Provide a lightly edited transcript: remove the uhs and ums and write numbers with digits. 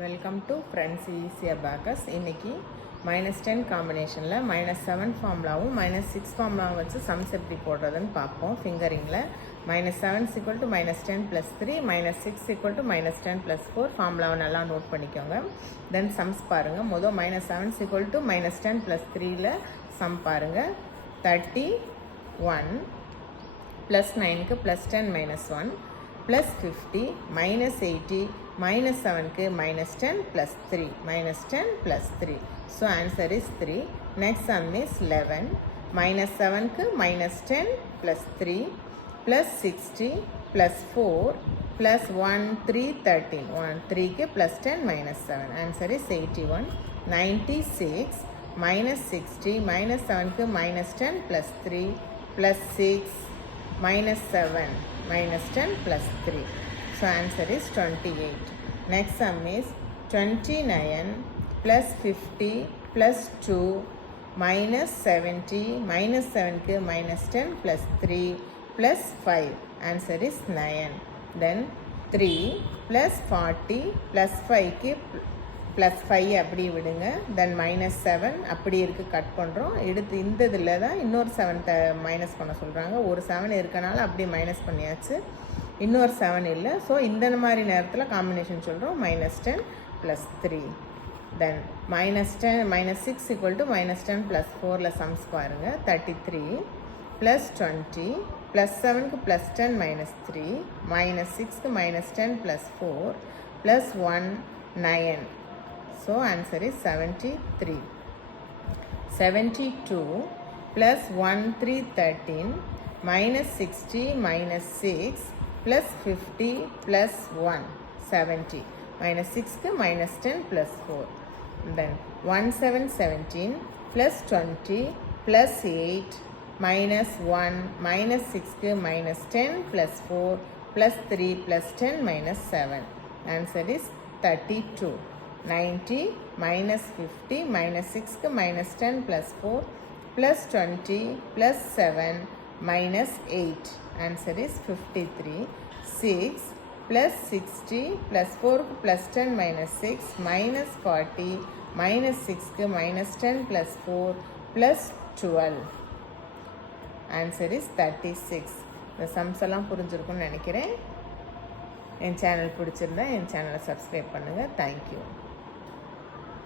Welcome to friends easy abacus. இன்றைக்கி -10 காம்பினேஷனில் -7 ஃபார்முலாவும் -6 ஃபார்முலாவும் வச்சு சம்ஸ் எப்படி போடுறதுன்னு பார்ப்போம். ஃபிங்கரிங்கில் -7 = -10 + 3, -6 = -10 + 4 ஃபார்முலாவை நல்லா நோட் பண்ணிக்கோங்க. தென் சம்ஸ் பாருங்கள். முதல் -7 = -10 + 3ல் சம் பாருங்கள். 31 + 9க்கு +10 - 1 +50 -80 -7க்கு -10 + 3 -10 + 3. So answer is 3. Next sum is 11 -7க்கு -10 + 3 +60 +4 +1 3 13 3க்கு +10 -7. Answer is 81. 96 -60 -7க்கு -10 + 3 +6 -7 -10 + 3. So answer is 28. Next sum is 29 + 50 + 2 -70 -7க்கு -10 + 3 +5. Answer is 9. Then 3 + 40 + 5க்கு +5 அப்படி விடுங்க. தென் -7 அப்படி இருக்குது, கட் பண்ணுறோம். எடுத்து இந்த இதில் தான் இன்னொரு 7 மைனஸ் பண்ண சொல்கிறாங்க. ஒரு 7 இருக்கனால அப்படி மைனஸ் பண்ணியாச்சு, இன்னொரு 7 இல்லை. ஸோ இந்த மாதிரி நேரத்தில் காம்பினேஷன் சொல்கிறோம். -10 + 3. தென் -6 = -10 + 4ல் சம்ஸ் பாருங்கள். 33 + 20 +7க்கு +10 - 3 -6க்கு -10 + 4 +1 9. So answer is 73. 72 + 1 3 13 -60 -6 +50 +1 70 -6க்கு -10 + 4. Then 17 17 + 20 +8 -1 -6க்கு -10 + 4 +3 +10 -7. Answer is 32. 90 -50 -6க்கு -10 + 4 +20 +7 -8. Answer is 53. 6 + 60 + 4க்கு +10 - 6 -40 -6க்கு -10 + 4 +12. Answer is 36. இந்த சம்ஸ் எல்லாம் புரிஞ்சிருக்கும்னு நினைக்கிறேன். என் சேனல் பிடிச்சிருந்தா என் சேனலை சப்ஸ்கிரைப் பண்ணுங்கள். தேங்க்யூ.